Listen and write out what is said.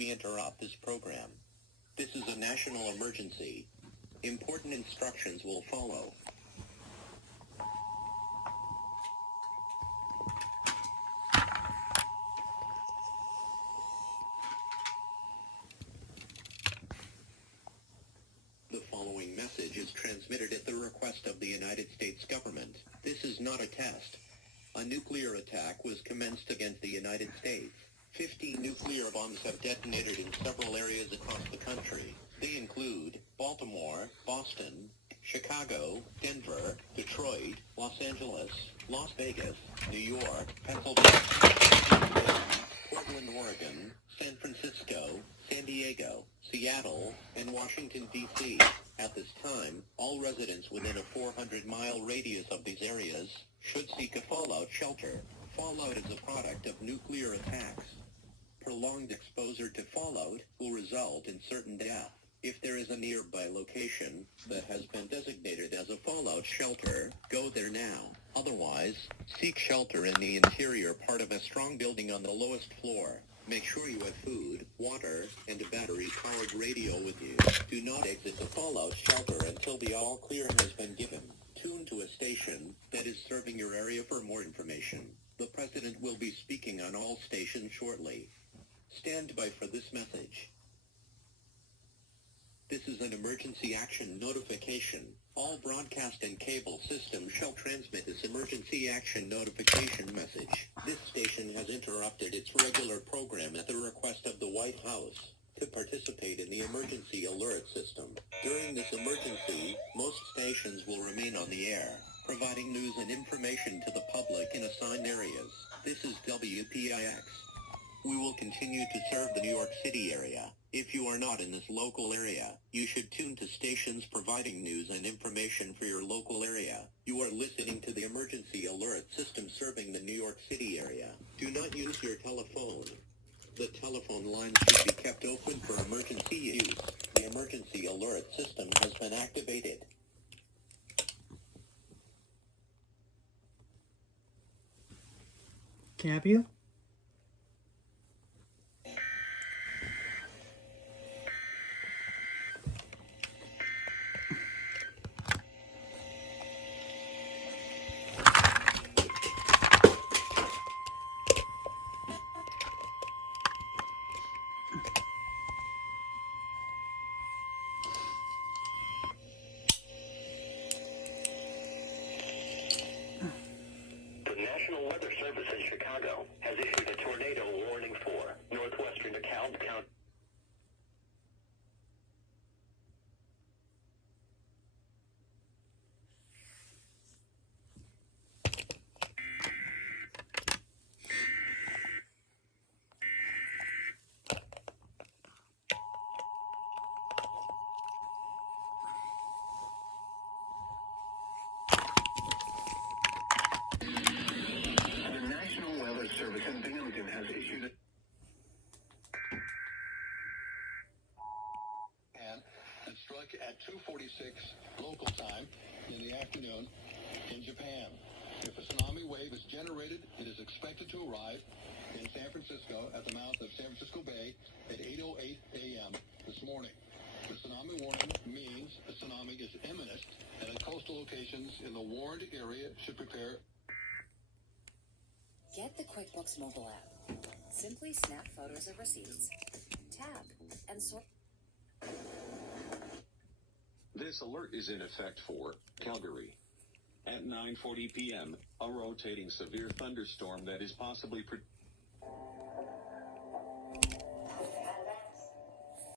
we interrupt this program. This is a national emergency. Important instructions will follow. The following message is transmitted at the request of the United States government. This is not a test. A nuclear attack was commenced against the United States. 15 nuclear bombs have detonated in several areas across the country. They include Baltimore, Boston, Chicago, Denver, Detroit, Los Angeles, Las Vegas, New York, Pennsylvania, Portland, Oregon, San Francisco, San Diego, Seattle, and Washington, D.C. At this time, all residents within a 400-mile radius of these areas should seek a fallout shelter. Fallout is a product of nuclear attacks. Prolonged exposure to fallout will result in certain death. If there is a nearby location that has been designated as a fallout shelter, go there now. Otherwise, seek shelter in the interior part of a strong building on the lowest floor. Make sure you have food, water, and a battery-powered radio with you. Do not exit the fallout shelter until the all-clear has been given. Tune to a station that is serving your area for more information. The President will be speaking on all stations shortly. Stand by for this message. This is an emergency action notification. All broadcast and cable systems shall transmit this emergency action notification message. This station has interrupted its regular program at the request of the White House to participate in the emergency alert system. During this emergency, most stations will remain on the air, providing news and information to the public in assigned areas. This is WPIX. We will continue to serve the New York City area. If you are not in this local area, you should tune to stations providing news and information for your local area. You are listening to the emergency alert system serving the New York City area. Do not use your telephone. The telephone lines should be kept open for emergency use. The emergency alert system has been activated. Can I help you? The National Weather Service in Chicago has issued a tornado warning for northwestern DeKalb County. The National Weather Service in Binghamton has issued a and it struck at 2:46 local time in the afternoon in Japan. If a tsunami wave is generated, it is expected to arrive in San Francisco at the mouth of San Francisco Bay at 8:08 a.m. this morning. The tsunami warning means a tsunami is imminent, and at coastal locations in the warned area should prepare. Get the QuickBooks mobile app. Simply snap photos of receipts, tap, and sort. This alert is in effect for Calgary. At 9:40 p.m., a rotating severe thunderstorm that is possibly